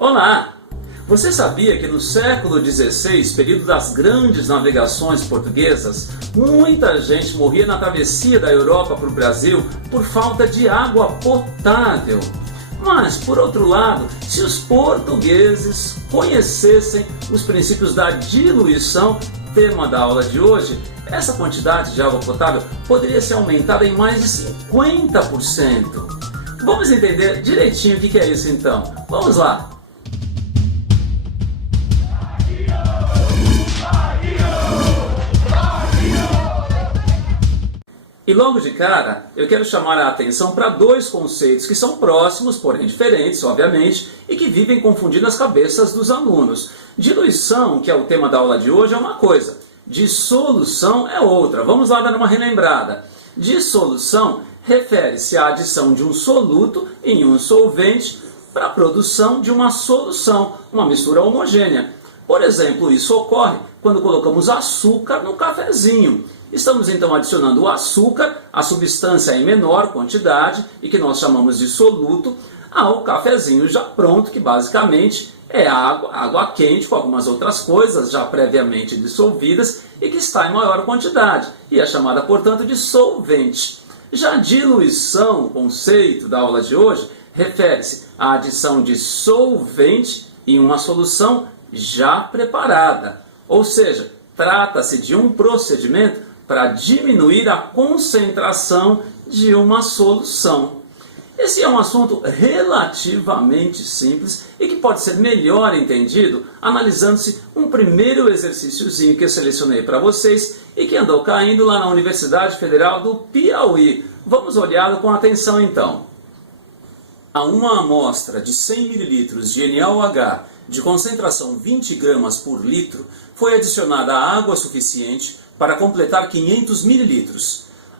Olá! Você sabia que no século XVI, período das grandes navegações portuguesas, muita gente morria na travessia da Europa para o Brasil por falta de água potável? Mas, por outro lado, se os portugueses conhecessem os princípios da diluição, tema da aula de hoje, essa quantidade de água potável poderia ser aumentada em mais de 50%. Vamos entender direitinho o que é isso então. Vamos lá! E logo de cara, eu quero chamar a atenção para dois conceitos que são próximos, porém diferentes, obviamente, e que vivem confundindo as cabeças dos alunos. Diluição, que é o tema da aula de hoje, é uma coisa. Dissolução é outra. Vamos lá dar uma relembrada. Dissolução refere-se à adição de um soluto em um solvente para a produção de uma solução, uma mistura homogênea. Por exemplo, isso ocorre quando colocamos açúcar no cafezinho. Estamos então adicionando o açúcar, a substância em menor quantidade e que nós chamamos de soluto, ao cafezinho já pronto, que basicamente é água quente com algumas outras coisas já previamente dissolvidas e que está em maior quantidade e é chamada, portanto, de solvente. Já a diluição, o conceito da aula de hoje, refere-se à adição de solvente em uma solução já preparada, ou seja, trata-se de um procedimento para diminuir a concentração de uma solução. Esse é um assunto relativamente simples e que pode ser melhor entendido analisando-se um primeiro exercíciozinho que eu selecionei para vocês e que andou caindo lá na Universidade Federal do Piauí. Vamos olhá-lo com atenção então. A uma amostra de 100 ml de NaOH de concentração 20 gramas por litro foi adicionada água suficiente para completar 500 ml.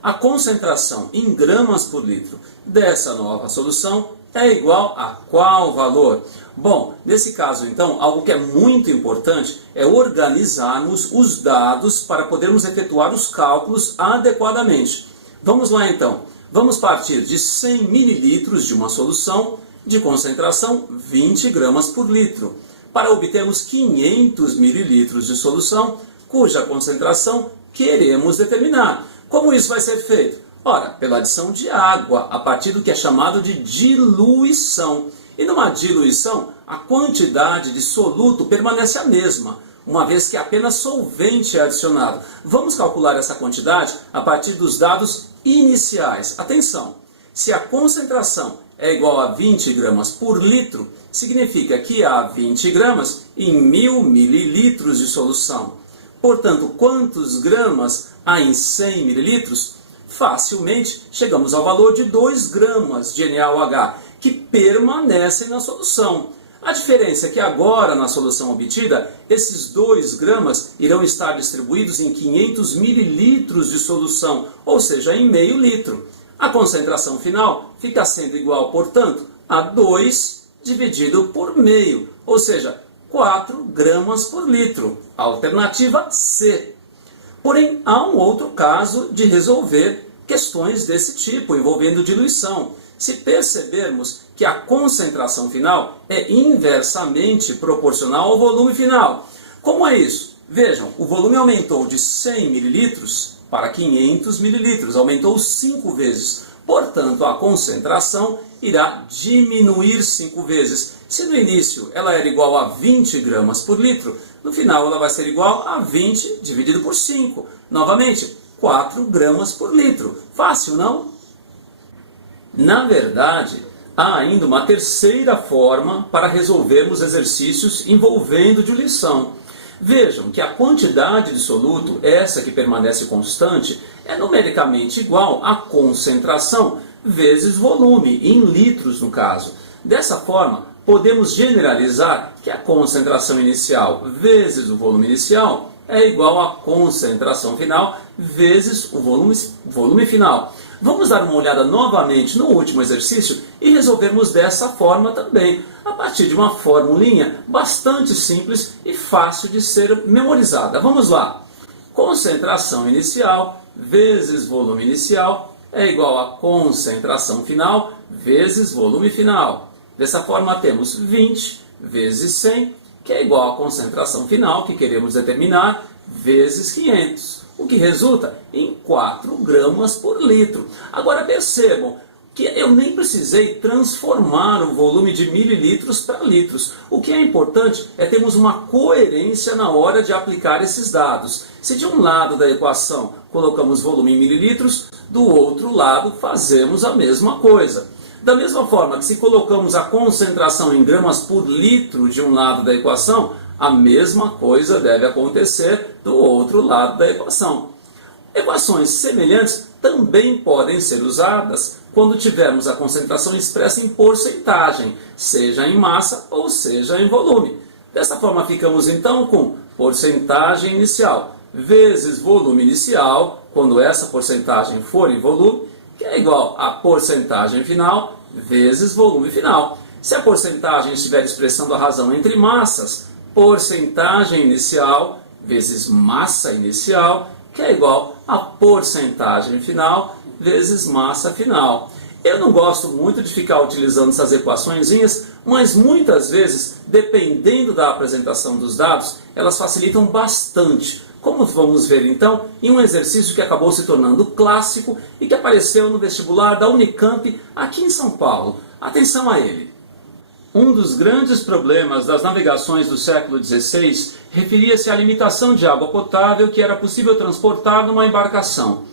A concentração em gramas por litro dessa nova solução é igual a qual valor? Bom, nesse caso então, algo que é muito importante é organizarmos os dados para podermos efetuar os cálculos adequadamente. Vamos lá então. Vamos partir de 100 ml de uma solução de concentração 20 gramas por litro, para obtermos 500 ml de solução, cuja concentração queremos determinar. Como isso vai ser feito? Ora, pela adição de água, a partir do que é chamado de diluição. E numa diluição, a quantidade de soluto permanece a mesma, uma vez que apenas solvente é adicionado. Vamos calcular essa quantidade a partir dos dados iniciais. Atenção! Se a concentração é igual a 20 gramas por litro, significa que há 20 gramas em 1000 mililitros de solução. Portanto, quantos gramas há em 100 mililitros? Facilmente chegamos ao valor de 2 gramas de NaOH, que permanecem na solução. A diferença é que agora, na solução obtida, esses 2 gramas irão estar distribuídos em 500 mililitros de solução, ou seja, em meio litro. A concentração final fica sendo igual, portanto, a 2 dividido por meio, ou seja, 4 gramas por litro. Alternativa C. Porém, há um outro caso de resolver questões desse tipo, envolvendo diluição. Se percebermos que a concentração final é inversamente proporcional ao volume final. Como é isso? Vejam, o volume aumentou de 100 ml para 500 ml, aumentou 5 vezes. Portanto, a concentração irá diminuir 5 vezes. Se no início ela era igual a 20 gramas por litro, no final ela vai ser igual a 20 dividido por 5. Novamente, 4 gramas por litro. Fácil, não? Na verdade, há ainda uma terceira forma para resolvermos exercícios envolvendo diluição. Vejam que a quantidade de soluto, essa que permanece constante, é numericamente igual à concentração vezes volume, em litros no caso. Dessa forma, podemos generalizar que a concentração inicial vezes o volume inicial é igual à concentração final vezes o volume final. Vamos dar uma olhada novamente no último exercício e resolvermos dessa forma também, a partir de uma formulinha bastante simples e fácil de ser memorizada. Vamos lá! Concentração inicial vezes volume inicial é igual a concentração final vezes volume final. Dessa forma temos 20 vezes 100, que é igual à concentração final que queremos determinar, vezes 500, o que resulta em 4 gramas por litro. Agora percebam que eu nem precisei transformar o volume de mililitros para litros. O que é importante é termos uma coerência na hora de aplicar esses dados. Se de um lado da equação colocamos volume em mililitros, do outro lado fazemos a mesma coisa. Da mesma forma que se colocamos a concentração em gramas por litro de um lado da equação, a mesma coisa deve acontecer do outro lado da equação. Equações semelhantes também podem ser usadas quando tivermos a concentração expressa em porcentagem, seja em massa ou seja em volume. Dessa forma ficamos então com porcentagem inicial vezes volume inicial, quando essa porcentagem for em volume, que é igual a porcentagem final vezes volume final. Se a porcentagem estiver expressando a razão entre massas, porcentagem inicial vezes massa inicial, que é igual a porcentagem final vezes massa final. Eu não gosto muito de ficar utilizando essas equaçõezinhas, mas muitas vezes, dependendo da apresentação dos dados, elas facilitam bastante. Como vamos ver então em um exercício que acabou se tornando clássico e que apareceu no vestibular da Unicamp aqui em São Paulo. Atenção a ele. Um dos grandes problemas das navegações do século XVI referia-se à limitação de água potável que era possível transportar numa embarcação.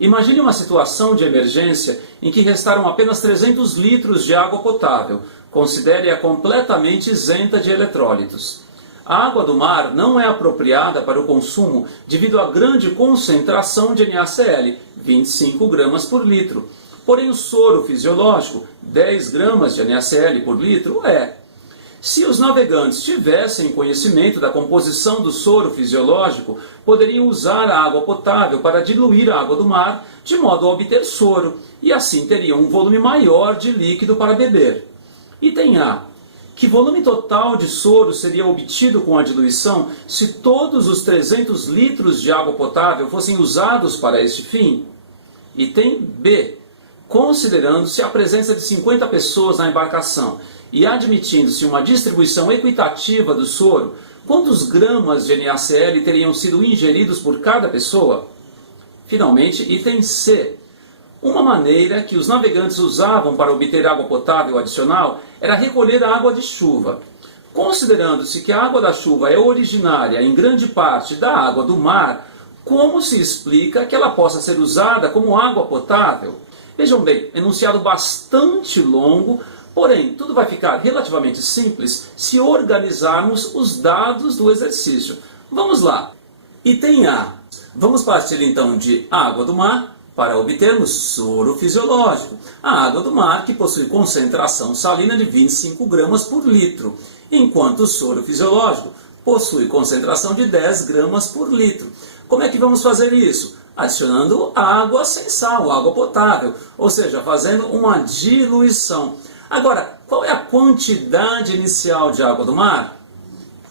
Imagine uma situação de emergência em que restaram apenas 300 litros de água potável. Considere-a completamente isenta de eletrólitos. A água do mar não é apropriada para o consumo devido à grande concentração de NaCl, 25 gramas por litro. Porém, o soro fisiológico, 10 gramas de NaCl por litro, é. Se os navegantes tivessem conhecimento da composição do soro fisiológico, poderiam usar a água potável para diluir a água do mar, de modo a obter soro, e assim teriam um volume maior de líquido para beber. Item A. Que volume total de soro seria obtido com a diluição se todos os 300 litros de água potável fossem usados para este fim? Item B. Considerando-se a presença de 50 pessoas na embarcação e admitindo-se uma distribuição equitativa do soro, quantos gramas de NaCl teriam sido ingeridos por cada pessoa? Finalmente, item C. Uma maneira que os navegantes usavam para obter água potável adicional era recolher a água de chuva. Considerando-se que a água da chuva é originária em grande parte da água do mar, como se explica que ela possa ser usada como água potável? Vejam bem, enunciado bastante longo, porém tudo vai ficar relativamente simples se organizarmos os dados do exercício. Vamos lá. Item A. Vamos partir então de água do mar para obtermos soro fisiológico. A água do mar que possui concentração salina de 25 gramas por litro, enquanto o soro fisiológico possui concentração de 10 gramas por litro. Como é que vamos fazer isso? Adicionando água sem sal, água potável, ou seja, fazendo uma diluição. Agora, qual é a quantidade inicial de água do mar?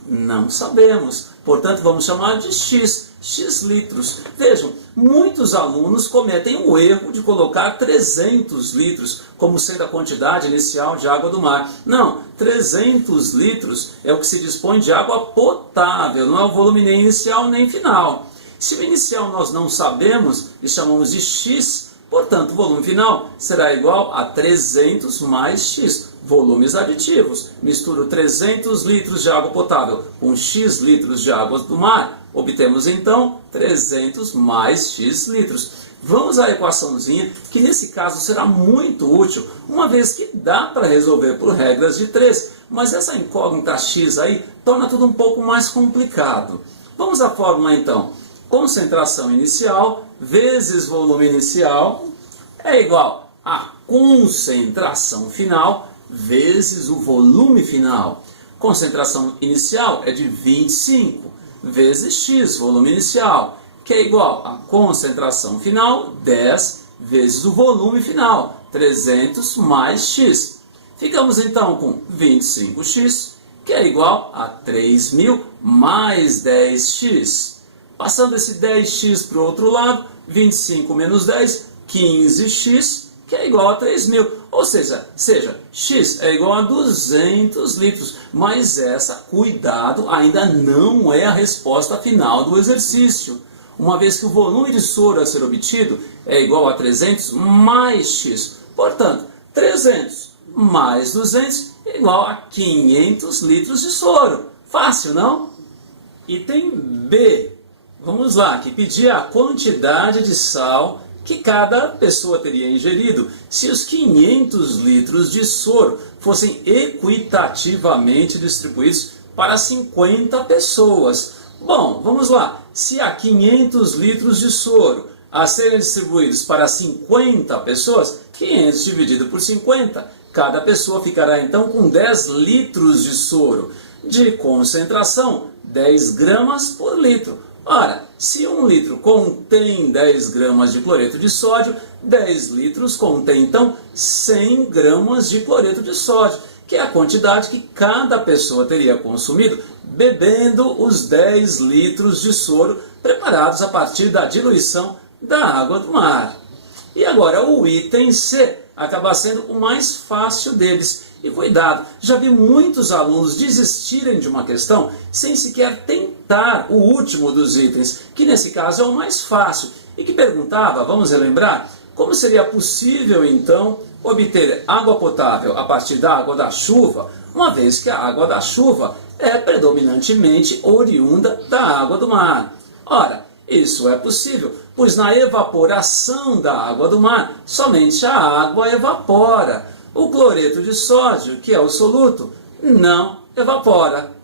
Não sabemos, portanto vamos chamar de X litros. Vejam, muitos alunos cometem o erro de colocar 300 litros como sendo a quantidade inicial de água do mar. Não, 300 litros é o que se dispõe de água potável, não é o volume nem inicial nem final. Se o inicial nós não sabemos e chamamos de X, portanto o volume final será igual a 300 mais X, volumes aditivos. Misturo 300 litros de água potável com X litros de água do mar, obtemos então 300 mais X litros. Vamos à equaçãozinha, que nesse caso será muito útil, uma vez que dá para resolver por regras de 3, mas essa incógnita X aí torna tudo um pouco mais complicado. Vamos à fórmula então. Concentração inicial vezes volume inicial é igual a concentração final vezes o volume final. Concentração inicial é de 25 vezes X, volume inicial, que é igual a concentração final, 10 vezes o volume final, 300 mais X. Ficamos então com 25X, que é igual a 3.000 mais 10X. Passando esse 10x para o outro lado, 25 menos 10, 15x, que é igual a 3.000. Ou seja, x é igual a 200 litros. Mas cuidado, ainda não é a resposta final do exercício. Uma vez que o volume de soro a ser obtido é igual a 300 mais x. Portanto, 300 mais 200 é igual a 500 litros de soro. Fácil, não? Item B. Vamos lá, que pedia a quantidade de sal que cada pessoa teria ingerido se os 500 litros de soro fossem equitativamente distribuídos para 50 pessoas. Bom, vamos lá. Se há 500 litros de soro a serem distribuídos para 50 pessoas, 500 dividido por 50, cada pessoa ficará então com 10 litros de soro. De concentração, 10 gramas por litro. Ora, se 1 litro contém 10 gramas de cloreto de sódio, 10 litros contém então 100 gramas de cloreto de sódio, que é a quantidade que cada pessoa teria consumido bebendo os 10 litros de soro preparados a partir da diluição da água do mar. E agora o item C acaba sendo o mais fácil deles. E cuidado, já vi muitos alunos desistirem de uma questão sem sequer tentar o último dos itens, que nesse caso é o mais fácil, e que perguntava, vamos relembrar, como seria possível então obter água potável a partir da água da chuva, uma vez que a água da chuva é predominantemente oriunda da água do mar. Ora, isso é possível, pois na evaporação da água do mar, somente a água evapora. O cloreto de sódio, que é o soluto, não evapora.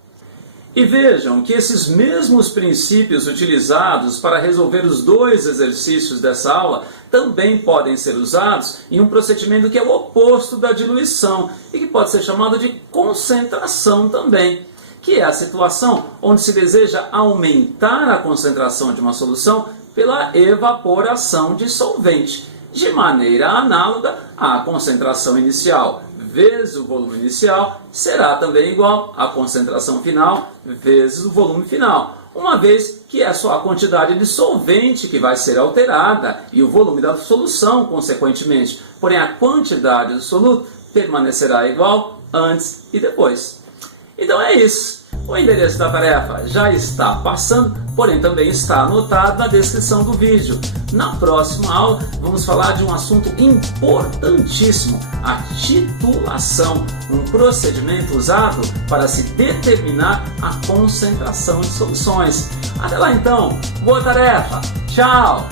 E vejam que esses mesmos princípios utilizados para resolver os dois exercícios dessa aula também podem ser usados em um procedimento que é o oposto da diluição e que pode ser chamado de concentração também, que é a situação onde se deseja aumentar a concentração de uma solução pela evaporação de solvente. De maneira análoga, a concentração inicial vezes o volume inicial será também igual à concentração final vezes o volume final, uma vez que é só a quantidade de solvente que vai ser alterada e o volume da solução, consequentemente. Porém, a quantidade do soluto permanecerá igual antes e depois. Então é isso. O endereço da tarefa já está passando, porém também está anotado na descrição do vídeo. Na próxima aula vamos falar de um assunto importantíssimo, a titulação, um procedimento usado para se determinar a concentração de soluções. Até lá então, boa tarefa, tchau!